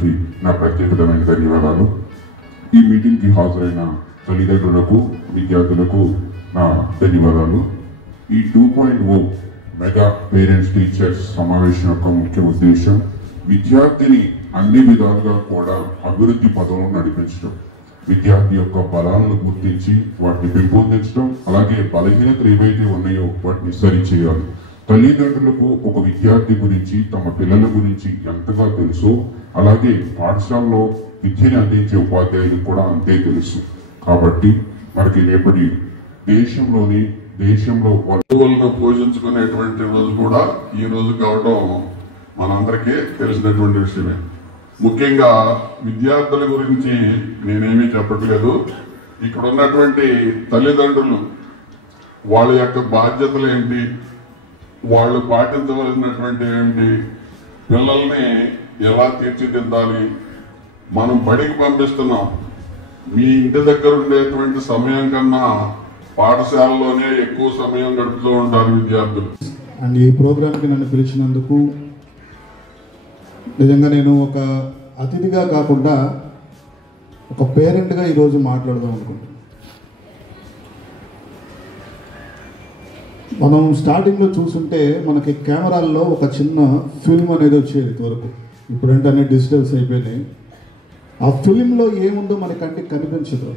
గారికి నా ప్రత్యేకమైన ధన్యవాదాలు. ఈ మీటింగ్కి హాజరైన తల్లిదండ్రులకు, విద్యార్థులకు నా ధన్యవాదాలు. ఈ 2.0 మెగా పేరెంట్స్ టీచర్స్ సమావేశం యొక్క ముఖ్య ఉద్దేశం విద్యార్థిని అన్ని విధాలుగా కూడా అభివృద్ధి పదంలో నడిపించడం, విద్యార్థి యొక్క బలాలను గుర్తించి వాటిని పెంపొందించడం, అలాగే బలహీనతలు ఏవైతే ఉన్నాయో వాటిని సరిచేయాలి. తల్లిదండ్రులకు ఒక విద్యార్థి గురించి, తమ పిల్లల గురించి ఎంతగా తెలుసో అలాగే పాఠశాలలో విద్యను అందించే ఉపాధ్యాయులకు కూడా అంతే తెలుసు. కాబట్టి మనకి రేపటి దేశంలో వస్తువులను పోషించుకునేటువంటి రోజు కూడా ఈ రోజు కావడం మనందరికీ తెలిసినటువంటి విషయమే. ముఖ్యంగా విద్యార్థుల గురించి నేనేమీ చెప్పట్లేదు. ఇక్కడ ఉన్నటువంటి తల్లిదండ్రులు వాళ్ళ యొక్క బాధ్యతలు ఏంటి, వాళ్ళు పాటించవలసినటువంటి ఏంటి, పిల్లల్ని ఎలా తీర్చిదిద్దాలి. మనం బడికి పంపిస్తున్నాం, మీ ఇంటి దగ్గర ఉండేటువంటి సమయం కన్నా పాఠశాలలోనే ఎక్కువ సమయం గడుపుతూ ఉంటారు విద్యార్థులు. అండ్ ఈ ప్రోగ్రామ్కి నన్ను పిలిచినందుకు నిజంగా నేను ఒక అతిథిగా కాకుండా ఒక పేరెంట్గా ఈరోజు మాట్లాడదాం అనుకుంటున్నాను. మనం స్టార్టింగ్లో చూస్తుంటే మనకి కెమెరాల్లో ఒక చిన్న ఫిల్మ్ అనేది వచ్చేది ఇంతవరకు. ఇప్పుడంటే అన్ని డిజిటల్స్ అయిపోయినాయి. ఆ ఫిల్మ్లో ఏముందో మన కంటికి కనిపించదు.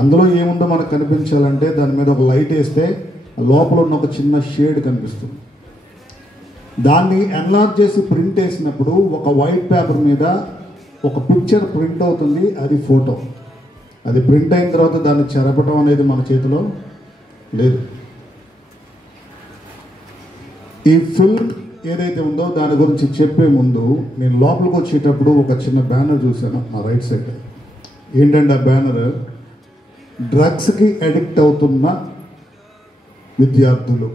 అందులో ఏముందో మనకు కనిపించాలంటే దాని మీద ఒక లైట్ వేస్తే లోపల ఉన్న ఒక చిన్న షేడ్ కనిపిస్తుంది. దాన్ని ఎన్లార్జ్ చేసి ప్రింట్ వేసినప్పుడు ఒక వైట్ పేపర్ మీద ఒక పిక్చర్ ప్రింట్ అవుతుంది, అది ఫోటో. అది ప్రింట్ అయిన తర్వాత దాన్ని చెరపడం అనేది మన చేతిలో లేదు. ఈ ఫిల్మ్ ఏదైతే ఉందో దాని గురించి చెప్పే ముందు నేను లోపలికి వచ్చేటప్పుడు ఒక చిన్న బ్యానర్ చూశాను నా రైట్ సైడ్. ఏంటంటే ఆ బ్యానర్ డ్రగ్స్కి అడిక్ట్ అవుతున్న విద్యార్థులు